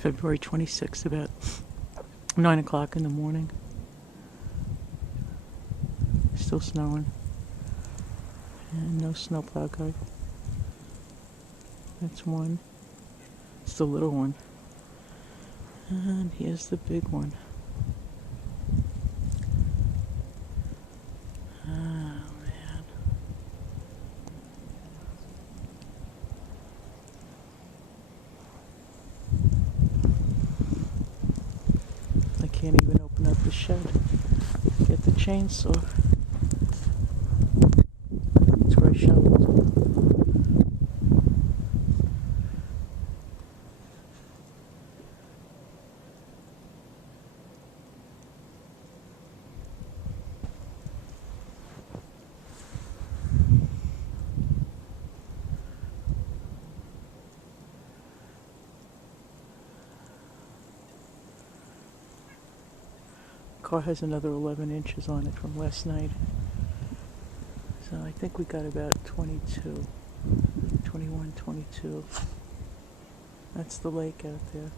February 26th, about 9 o'clock in the morning. Still snowing. And no snowplow guy. That's one. It's the little one. And here's the big one. Oh, man. I can't even open up the shed. Get the chainsaw. That's where I shoveled. Car has another 11 inches on it from last night. So I think we got about 22, 21, 22. That's the lake out there.